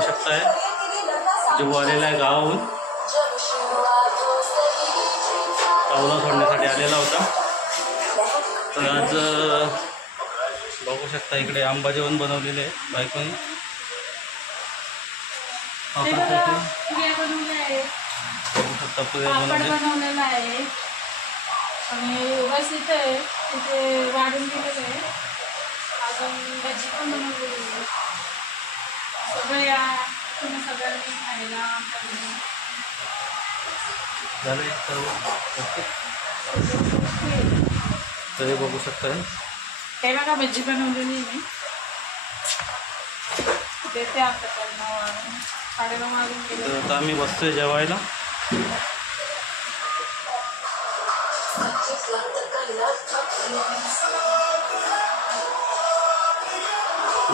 बघू शकताय जिबू आलेला आहे गावाहून, पावला सोडण्यासाठी आलेला होता. तर आज बघू शकता इकडे आंबा जेवण बनवलेले आहे बायकोनी. बघू शकता पुऱ्या बनवलेला आहे आणि बस इथे वाढून दिलेलं आहे. अजून भाजी पण बनवलेली आहे. सगळं या तुम्ही सगळ्यांनी खायला झालं सर्व. तरी बघू शकता हे बघा भजी बनवलेली मी देते आता त्यांना. 9:30 वाजून गेले. तर आता आम्ही बसतोय जेवायला.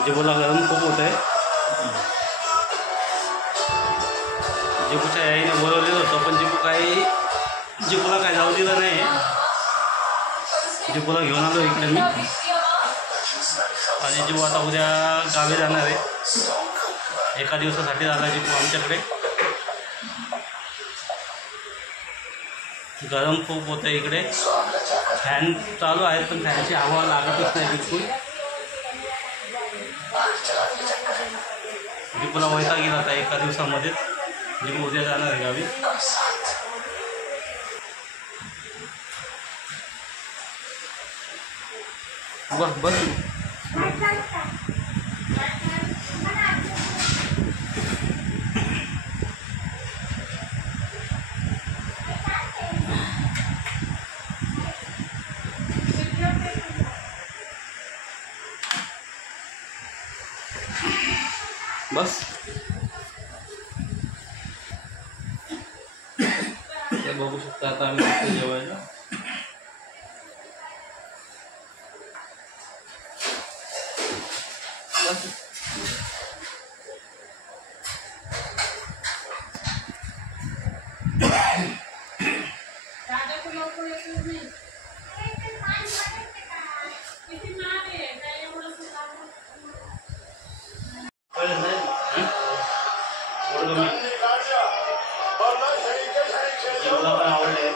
जिबूला गरम खूप होत आहे. जिबूच्या आईने बोलवलेलं होतं पण जिबूला काय जाऊ दिलं नाही. जिबूला घेऊन आलो इकडे मी आणि जिबू आता उद्या गावी जाणार आहे. एका दिवसासाठी आला जिबू आमच्याकडे. गरम खूप होतं इकडे. फॅन चालू आहे पण फॅनची हवा लागतच नाही बिलकुल. जिबूला वैताग गेला आता एका दिवसामध्येच. जिबू उद्या जाणार आहे गावी. बस बस ते बघू शकता. आता आम्ही जेवायला बस. आवडले.